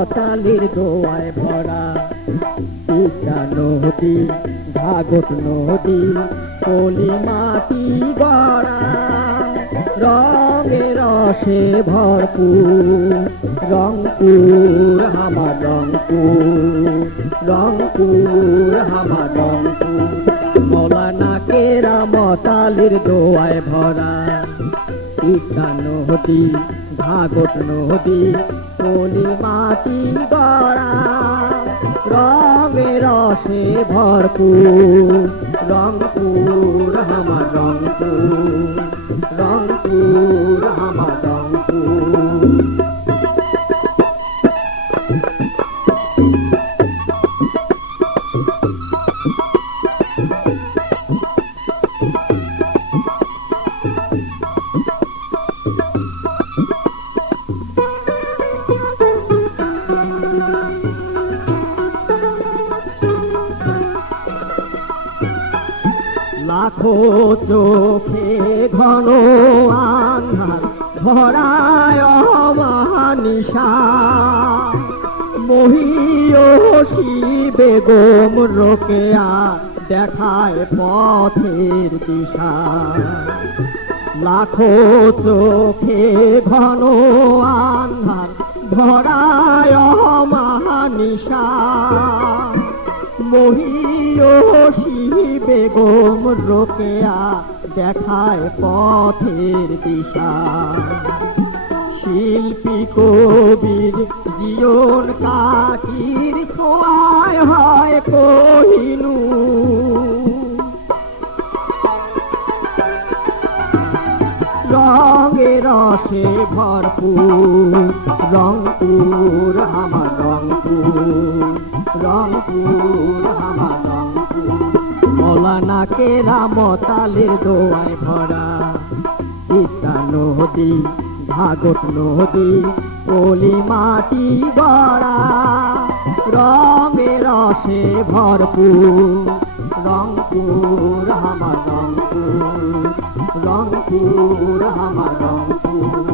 মতালির দোয়ায় ভরা। তিস্তা নদী, ঘাঘট নদী, পলি মাটি গড়া, রঙে রসে ভরপুর রংপুর আমার রংপুর, রংপুর আমার রংপুর। মৌলানা কেরামত-আলীর দোয়ায় ভরা। তিস্তা নদী, ঘাঘট নদী, পলি মাটি গড়া, রঙে রসে ভরপুর রংপুর আমার রংপুর, রংপুর আমার রংপুর। লাখো চোখে ঘন আন্ধার ভরায় অমানিশা, মহিয়সী বেগম রোকেয়া দেখায় পথের দিশা। লাখো চোখে ঘন আন্ধার ভরায় অমানিশা, মহিয়সী বেগম রোকেয়া দেখায় পথের দিশা। শিল্পী কবির জীবন কাটির ছোঁয়ায় হয় কোহিনূর, রঙে রসে ভরপুর রংপুর আমার রংপুর, রংপুর আমার রংপুর। মৌলানা কেরামত-আলীর দোয়ায় ভরা। তিস্তা নদী, ঘাঘট নদী, পলি মাটি গড়া, রঙে রসে ভরপুর রংপুর আমার রংপুর, রংপুর আমার রংপুর।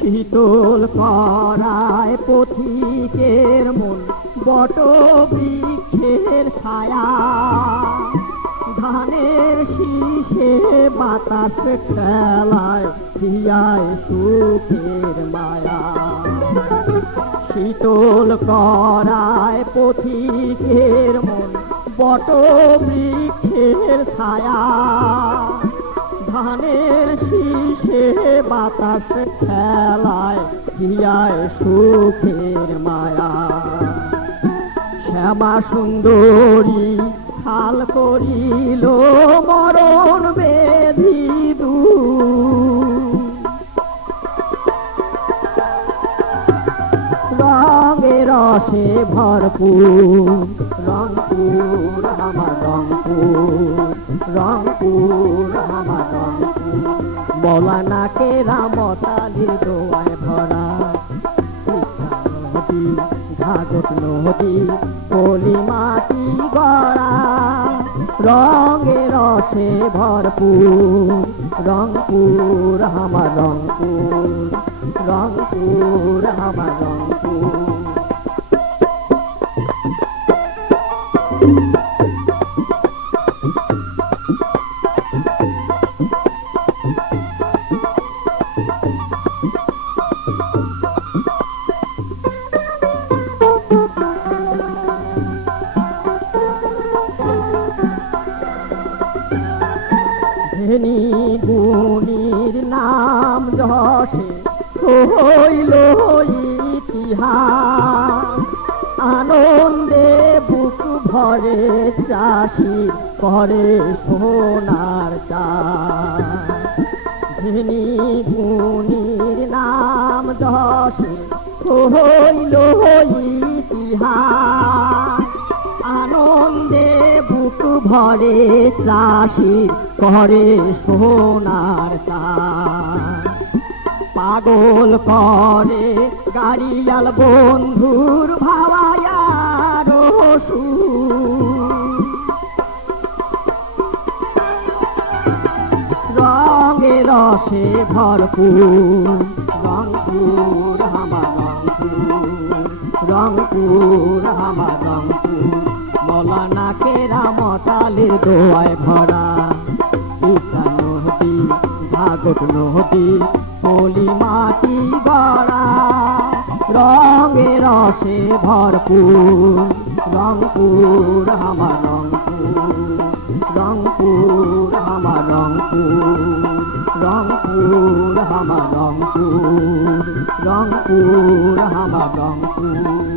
শীতল করায় পথিকের মন বট বৃক্ষের ছায়া, ধানের শীষে বাতাস খেলায় হিয়ায় সুখের মায়া। শীতল করায় পথিকের মন বট বৃক্ষের ছায়া, ধানের শীষে বাতাস খেলায় হিয়ায় সুখের মায়া। শ্যামা সুন্দরী হাল করিল মরণ বেধি দূর, রঙে রসে ভরপুর রংপুর আমার রংপুর, রংপুর আমার রংপুর। মৌলানা কেরামত-আলীর দোয়ায় ভরা। তিস্তা নদী, ঘাঘট নদী, পলি মাটি গড়া, রঙে রসে ভরপুর রংপুর আমার রংপুর, রংপুর আমার রংপুর। ধনী গুণীর নাম যশে হইল ইতিহাস, আনন্দে বুক ভরে চাষি করে সোনার চাষ। ধনী গুণীর নাম যশে হইল ইতিহাস, আনন্দে বুক ভরে চাষির করে সোনার চাষ পাগল করে গাড়িয়াল বন্ধুর ভাওয়ায়ার রঙে রসে ভরপুর রংপুর আমার রংপুর আমার রংপুর মৌলানা কেরামতালে দোয়ায় ভরা ইসা নদী ঘাগট নদী পলি মাটি গড়া রঙে রসে ভরপুর রংপুর আমার রংপুর আমার রংপুর আমার রংপুর আমার রংপুর